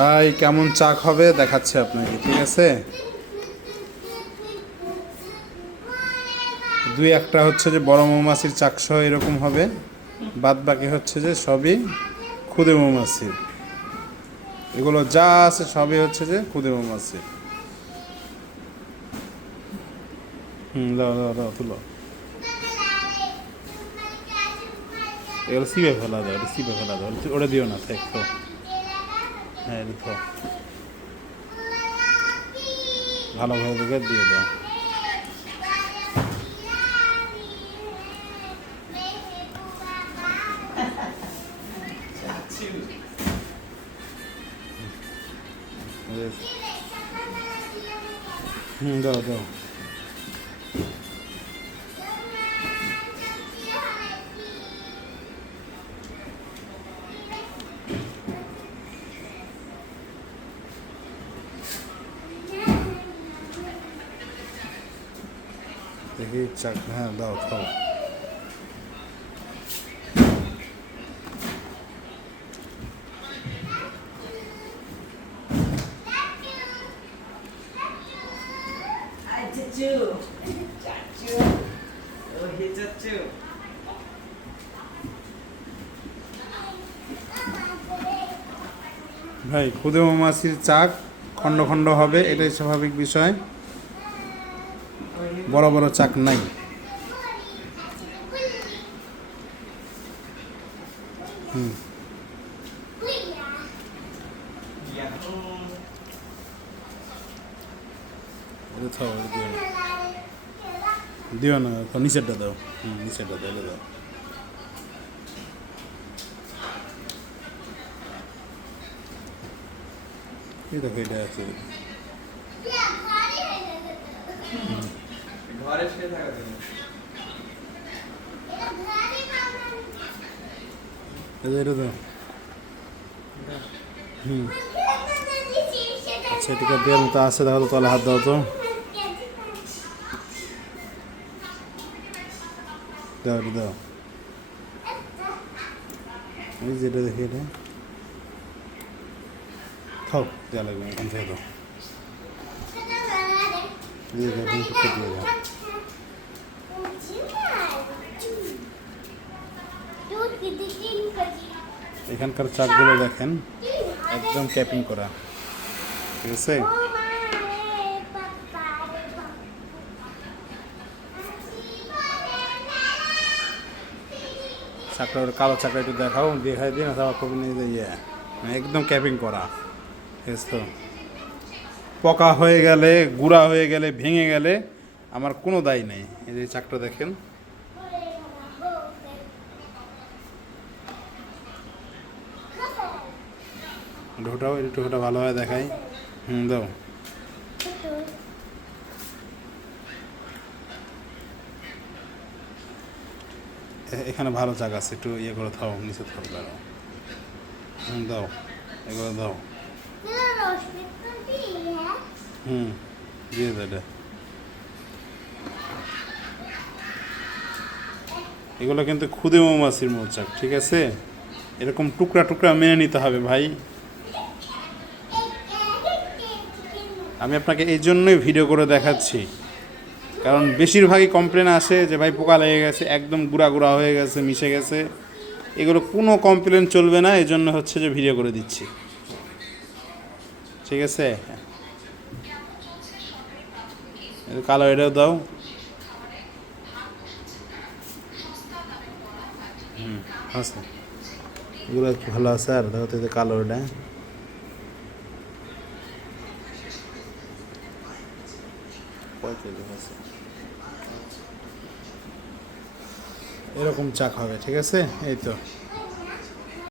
ভাই কেমন চাক হবে দেখাচ্ছে আপনাকে, ঠিক আছে। দুই একটা হচ্ছে যে বড় মৌমাছির চাক সহ এরকম হবে, বাদ বাকি হচ্ছে যে সবই ক্ষুদে মৌমাছির। এগুলো যা আছে সবই হচ্ছে যে ক্ষুদে মৌমাছির। দাও দাও দাও, তুলো। এগুলো সিবে ফেলা দাও, এটা সিবে ফেলা দাও, ওটা দিও না, থাক তো। হ্যাঁ, এটা তো ভালোভাবে দেখে দিয়ে দাও। দাও দাও। দেখি চাক, হ্যাঁ দাও, খাও। Chachu. Chachu. Oh, hey, Chachu. ভাই ক্ষুদে মৌমাছির চাক খণ্ড খণ্ড হবে, এটাই স্বাভাবিক বিষয়। বড় বড় চাক নাই। এটা থাও, এটা দিও না, দিও না, তো নিচেরটা দাও। নিচেরটা দাও, এটা দাও। এই দেখো, এটা আছে। ঘরে শুয়ে থাকা তুমি। এটা দাও। আচ্ছা, এটিকে দেওয়ার মতো আছে, দেখো তো, তাহলে হাত দাও তো। দাও, এটা দাও। এই যেটা দেখি, এটা খাও, দেওয়া লাগবে না, এখান থেকে দাও। দিয়ে দাও, টুকটা দিয়ে দাও। এখানকার চাকগুলো দেখেন, একদম ক্যাপিং করা, ঠিক আছে। চাকরা, কালো চাকরা একটু দেখাও, দেখাই দিন, অথবা কবি নিয়ে ইয়ে একদম ক্যাপিং করা, ঠিক আছে। তো পকা হয়ে গেলে, গুঁড়া হয়ে গেলে, ভেঙে গেলে আমার কোনো দায় নেই। এই যে চাকটা দেখেন, ঢোটাও, একটু ঢোটা ভালোভাবে দেখাই। দাও। এখানে ভালো চাক আছে, একটু ইয়ে করে থাও, নিচে থাও, দাও। দাও, এগুলো দাও। দিয়ে দাও এটা। এগুলো কিন্তু ক্ষুদে মৌমাছির মৌচাক, ঠিক আছে। এরকম টুকরা টুকরা মেনে নিতে হবে ভাই। আমি আপনাকে এই জন্যই ভিডিও করে দেখাচ্ছি, কারণ বেশিরভাগই কমপ্লেন আসে যে ভাই পোকা লেগে গেছে, একদম গুঁড়া গুঁড়া হয়ে গেছে, মিশে গেছে। এগুলো কোনো কমপ্লেন চলবে না, এই জন্য হচ্ছে যে ভিডিও করে দিচ্ছি, ঠিক আছে। কালো এটাও দাও। আচ্ছা, এগুলো ভালো আছে। আর দেখো তো, কালো এটা এরকম চাক হবে, ঠিক আছে। এই তো।